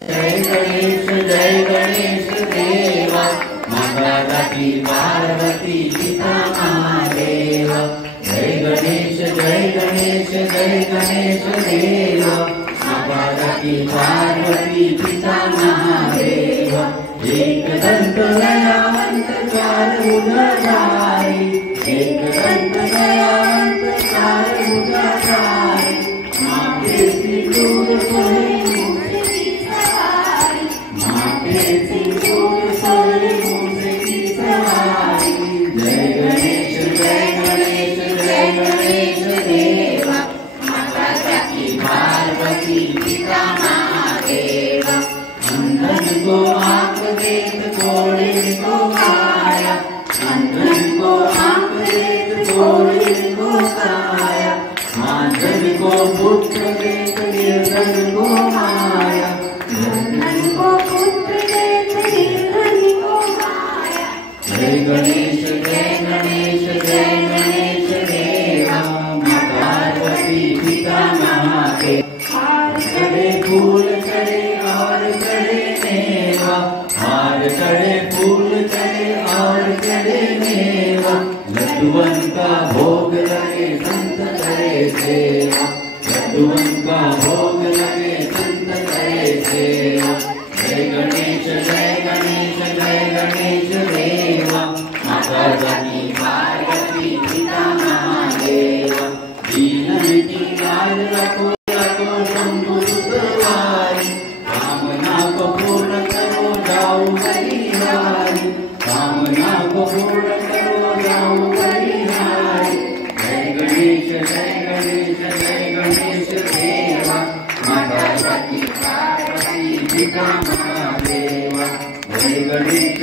जय गणेश देवा, माता गति पार्वती पिता महादेव। जय गणेश देवा, माता गति पार्वती पिता महादेव। एक दंत दयावंत चार भुजधारी, एक दंत दयावंत चार भुजधारी, माते सिंदूर सोहे मुझे की सवारी, माते सिंदूर सोहे मुझे की सवारी। जय गणेश देवा, माता गति पार्वती पिता महादेव। अंधन को आंख देख कोढ़े को काया, अंधन को आंख देख कोढ़े को काया, माधन को पुत्र देख निर्धन को माया, निर्धन को पुत्र देख निर्धन को माया। जय गणेश देवा, माता पार्वती पिता महादेव। हार चढ़े फूल चढ़े और चढ़े मेवा, हार चढ़े फूल चढ़े और चढ़े मेवा, लड्डुअन का भोग लगे संत करे सेवा, लड्डुअन का भोग लगे संत करे सेवा। जय गणेश देवा, माता गति पार्वती पिता महादेव। दीन की लाज रखो शंभु सुतवारी, कामना को पूर्ण करो जाओ बलिहारी, कामना को पूर्ण करो जाओ बलिहारी। जय गणेश देवा, माता गति पार्वती पिता महादेव। जय गणेश